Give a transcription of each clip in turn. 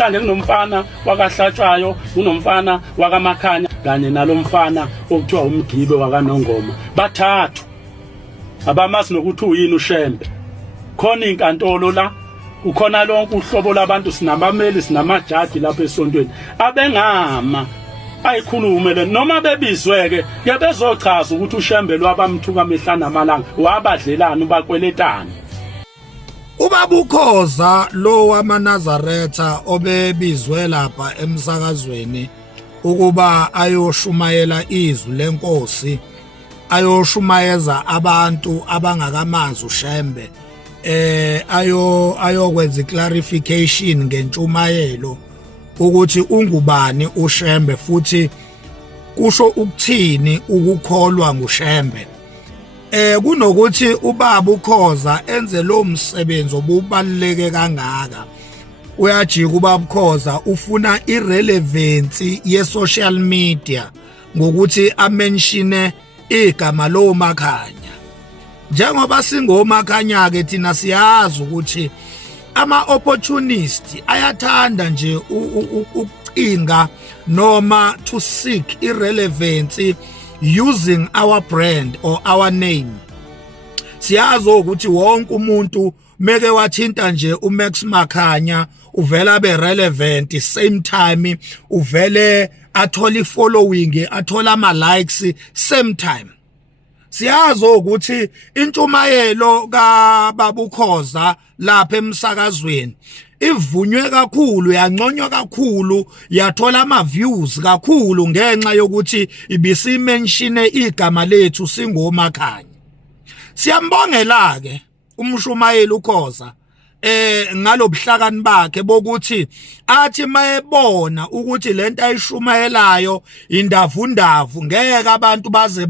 namhlanje kunomfana wakahlatshwayo, kunomfana wakamakhanya kanye nalomfana okuthiwa umgibe wakaNongoma. Bathathu abamazi nokuthi uyini uShembe. Khona inkantolo la, ukhona lonke uhlobo labantu, sinabameli sinamajaji lapha esontweni abengama ayikhulume le noma bebizweke ke bezochaza ukuthi uShembe lwabamthuka mehla namalanga wabadlelana ubakweletana. Ubaba uKhoza lo wamaNazaretha obebizwe lapha emsakazweni ukuba ayoshumayela izwi lenkosi, ayoshumayeza abantu abangakamazi uShembe, ayokwenza clarification ngentshumayelo ukuthi ungubani uShembe futhi kusho ukuthini ukukholwa nguShembe. Kunokuthi ubaba uKhoza enze lo msebenzi obubaluleke kangaka, uyajika ubaba uKhoza ufuna irrelevance ye-social media ngokuthi amenshine igama lo Makhanya. Njengoba singomakhanya ke thina siyazi ukuthi ama-opportunist ayathanda nje ukucinga noma to seek irrelevance using our brand or our name. Siyazi ukuthi wonke umuntu meke wathinta nje uMax Makhanya uvela be relevant, same time uvele athola following, athola ama likes same time. Siyazi ukuthi intshumayelo kaBaba uKhoza lapha emsakazweni ivunywe kakhulu, yanconywa kakhulu, yathola ama views kakhulu ngenxa yokuthi ibisimenshine igama lethu singoMakhanya. Siyambongela ke umshumayeli uKhoza ngalobuhlakani bakhe bokuthi athi mayebona ukuthi lento ayishumayelayo indavundavu ngeke abantu baze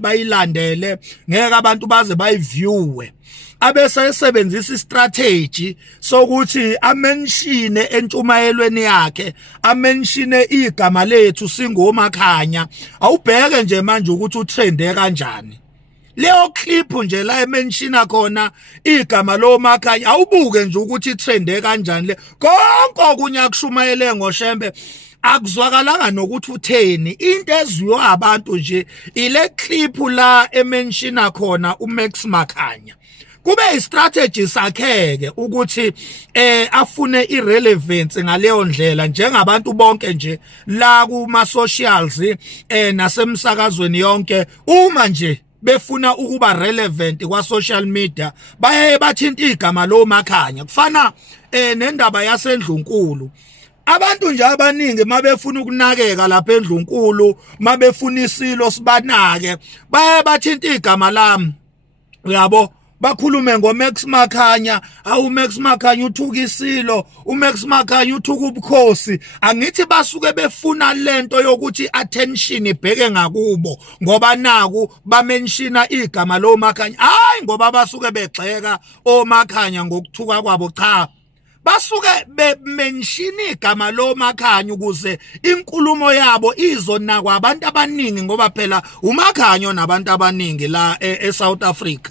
bayilandele, ngeke abantu baze bayiviewe, abese esebenzisa istrategy sokuthi amenshine entshumayelweni yakhe, amenshine igama lethu singoMakhanya. Awubheke nje manje ukuthi utrende kanjani leyo clip nje la emenshina khona igama lo Makhanya, awubuke nje ukuthi itrende kanjani le. Konke okunye akushumayele ngoShembe akuzwakalanga nokuthi utheni. Into ezwiwa abantu nje ile clip la emenshina khona uMax Makhanya. Kube istrategy sakheke ukuthi afune irrelevance ngaleyo ndlela njengabantu bonke nje la kuma socials nasemsakazweni yonke. Uma nje befuna ukuba relevant kwa social media baye bathinta igama lo Makhanya. Kufana nendaba yaseNdlunkulu. Abantu nje abaningi mabefuna ukunakeka lapha eNdlunkulu, mabefuna isilo sibanake, baye bathinta igama lami. Uyabo, bakhulume ngoMax Makhanya, uMax Makhanya uthuka isilo, uMax Makhanya uthuka ubukhosi. Angithi basuke befuna lento yokuthi attention ibheke ngakubo ngoba naku bamenshina igama lo Makhanya. Hayi ngoba basuke begxeka oMakhanya ngokuthuka kwabo, cha, basuke bemenshina igama lo Makhanya ukuze inkulumo yabo izonakwa abantu abaningi ngoba phela uMakhanya nabantu abaningi la eSouth Africa.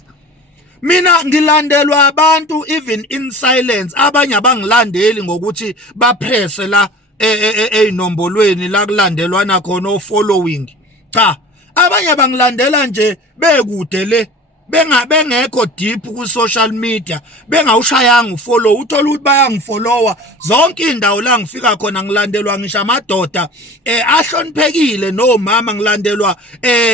Mina ngilandelwa abantu even in silence, abanye abangilandeli ngokuthi bapresse la ezinombolweni la kulandelwana khona o following. Cha, abanye bangilandela nje bekude le, bengekho deep ku social media, bengawushayanga ufollow. Uthola ukuthi bayangifollowa zonke indawo la ngifika khona, ngilandelwa ngisho amadoda ahloniphekile nomama, ngilandelwa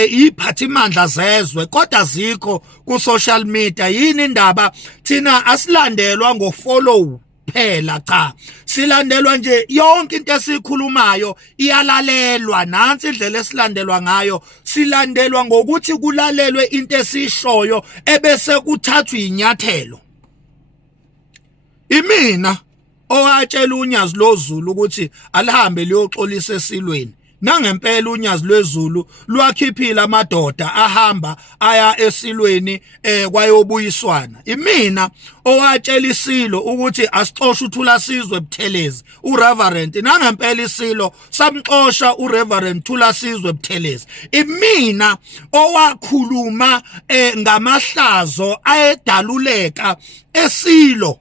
iphathimandla zezwe, kodwa zikho ku social media. Yini indaba? Thina asilandelwa ngofollow phela, cha, silandelwa nje yonke into esikhulumayo iyalalelwa. Nansi indlela esilandelwa ngayo, silandelwa ngokuthi kulalelwe into esishoyo ebese kuthathwa inyathelo. Imina owatshela uNyazi loZulu ukuthi alihambe liyoxolisa esilweni, nangempela uNyazi lweZulu lwakhiphila amadoda ahamba aya esilweni kwayobuyiswana. Imina owatshela isilo ukuthi asixoshe uThulasizwe Buthelezi, uReverend, nangempela isilo samxosha uReverend Thulasizwe Buthelezi. Imina owakhuluma ngamahlazo ayedaluleka esilo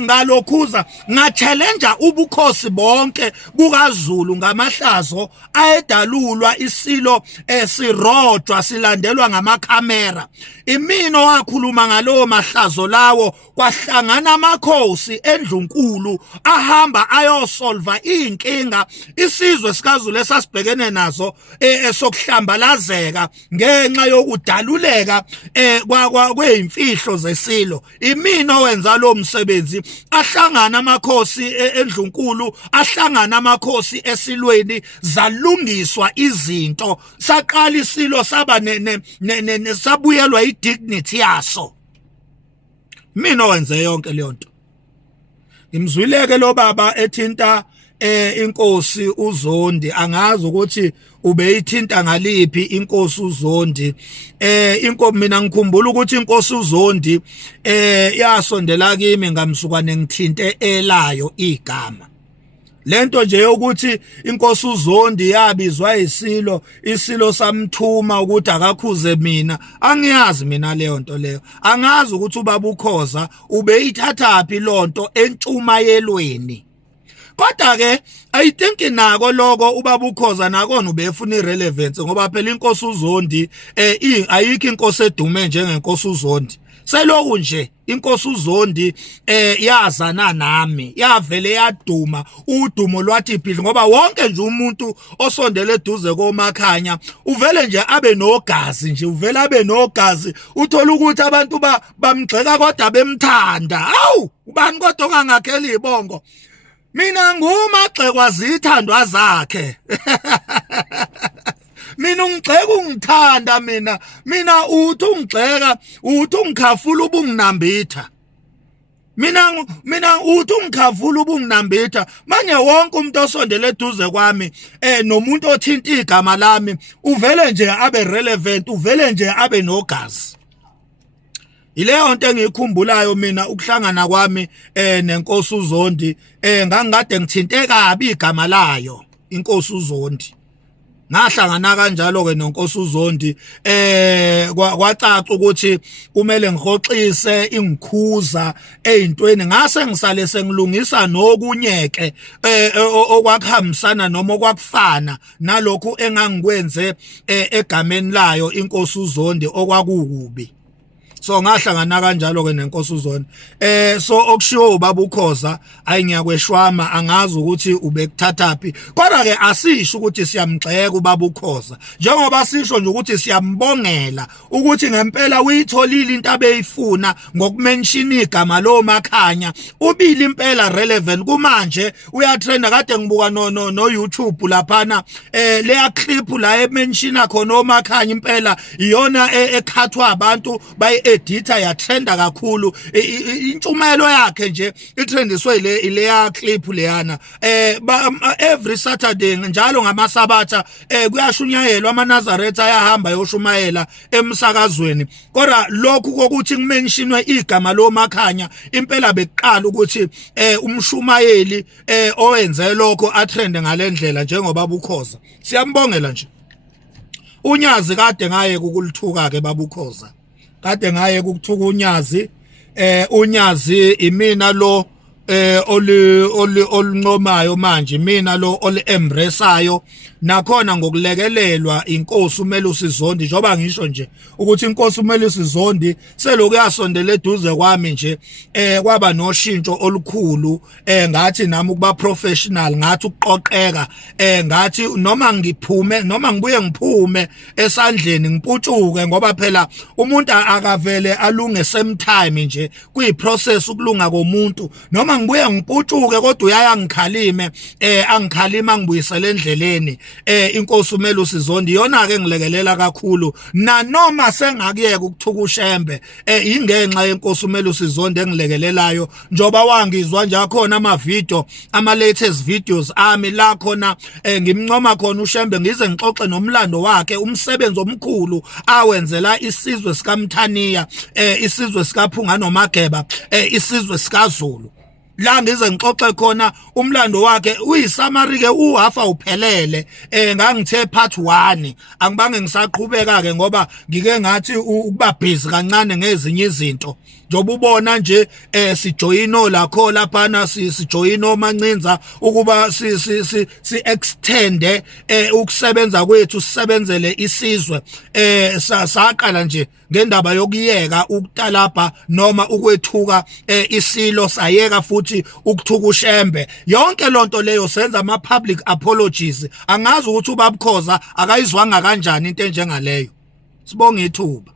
ngalokhuza nga-challenge ubukhosi bonke bukaZulu ngamahlazo ayedalulwa isilo sirodwa silandelwa ngamakhamera. Imino wakhuluma ngalowo mahlazo lawo kwahlangana amakhosi endlunkulu ahamba ayosolva inkinga isizwe sikaZulu esasibhekene nazo sokuhlambalazeka ngenxa yokudaluleka kwezimfihlo zesilo. Imino wenza lo msebenzi, ahlangana amakhosi endlunkulu, ahlangana amakhosi esilweni, zalungiswa izinto, saqala isilo saba sabuyelwa idignity yaso. Mina wenze yonke leyo nto. Ngimzwileke lo baba ethinta inkosi uZondi, angazi ukuthi ubeyithinta ngaliphi inkosi uZondi. Mina ngikhumbula ukuthi inkosi uZondi yasondela kimi ngamsukwane ngithinte elayo igama. Lento nje yokuthi inkosi uZondi yabizwa isilo samthuma ukuthi akakhuze mina, angiyazi mina leyo nto leyo. Angazi ukuthi ubaba uKhoza ubeyithathaphi lonto entshumayelweni. Kodwa ke I think nako lokho ubaba uKhoza nakona ubefuna irelevance ngoba phela inkosi uZondi ayikho inkosi edume njengenkosi uZondi. Seloku nje inkosi uZondi yazana nami, yavele yaduma, udumo lwathi phila ngoba wonke nje umuntu osondele eduze koMakhanya uvele nje abe nogazi nje, uvele abe nogazi, uthola ukuthi abantu bamgxeka kodwa bemthanda. Awu, ubani kodwa ongangakhela ibongo? Mina ngumagxekwa zithandwa zakhe. Mina ungigxeka ungithanda mina uthi ungigxeka, uthi ungikhafula ubunginambitha. Mina uthi ungikhafula ubunginambitha. Manje wonke umuntu osondele eduze kwami nomuntu othinta igama lami uvele nje abe relevant, uvele nje abe nogazi. Ileyo nto engikhumbulayo mina ukuhlangana kwami nenkosi uZondi, ngangikade ngithinte kabi igama layo inkosi uZondi. Ngahlangana kanjalo ke nonkosi uZondi, kwacaca ukuthi kumele ngihoxise ingikhuza ezintweni, ngase ngisale sengilungisa nokunyeke okwakuhambisana noma okwakufana nalokho engangikwenze egameni layo inkosi uZondi okwakukubi. So ngahlangana kanjalo ke nenkosi uZondi. So okushiwo ubaba uKhoza ayiyakweshwama, angazi ukuthi ubekuthathaphi. Kodwa ke asisho ukuthi siyamgxeka ubaba uKhoza, njengoba sisho nje ukuthi siyambongela ukuthi ngempela uyitholile into abeyifuna ngokumention igama lo Makhanya. Ubili impela relevant kumanje, uyatrenda. Kade ngibuka no YouTube laphana leya clip la ementiona khona oMakhanya, impela iyona ekhathwa abantu editha yatrenda kakhulu. Intshumayelo yakhe nje itrendiswe leya clip leyana. Every Saturday njalo ngamasabatha kuyashunyayelwa amaNazaretha ayahamba yoshumayela emsakazweni. Kodwa lokhu kokuthi ngimentionwe igama lo Makhanya, impela bekuqala ukuthi umshumayeli owenze lokho atrende ngalendlela njengoba uKhoza. Siyambongela nje. Unyazi kade ngaye ukulithuka ke baba uKhoza. Kade ngaye ukuthuka unyazi. Unyazi imina lo olincomayo manje, mina lo oli-embraceayo nakhona ngokulekelelwa inkosi uMelusi Zondi. Njoba ngisho nje ukuthi inkosi uMelusi Zondi selokhu yasondela eduze kwami nje, kwaba noshintsho olukhulu, ngathi nami ukuba professional, ngathi ukuqoqeka, ngathi noma ngiphume noma ngibuye ngiphume esandleni ngiputshuke, ngoba phela umuntu akavele alunge same time nje, kuyiprocess ukulunga komuntu. Noma ngibuye ngiputshuke kodwa uyaya ngikhalime, angikhalima ngibuyisele endleleni. Inkosi uMelusi Zondi yona ke ngilekelela kakhulu, nanoma sengakuyeka ukuthuka uShembe, ingenxa yenkosi uMelusi Zondi engilekelelayo, njoba wangizwa nje akhona ama-video, ama-latest videos ami la khona ngimncoma khona uShembe, ngize ngixoxe nomlando wakhe, umsebenzi omkhulu awenzela isizwe sikaMthaniya, isizwe sikaPhunga noMageba, isizwe sikaZulu. La ngize ngixoxe khona umlando wakhe uyisamari ke uhafa uphelele. Ngangithe part 1, angibange ngisaqhubeka ke ngoba ngike ngathi ukuba busy kancane ngezinye izinto. njoba ubona nje sijoyino lakho laphana sijoyino Mancinza ukuba si extend ukusebenza kwethu sisebenzele isizwe saqala nje ngendaba yokuyeka ukutalabha noma ukwethuka isilo sayeka futhi ukuthuka uShembe yonke lonto leyo senza ama public apologies angazi ukuthi ubabukhoza akayizwanga kanjani into enjengaleyo sibonga ithuba.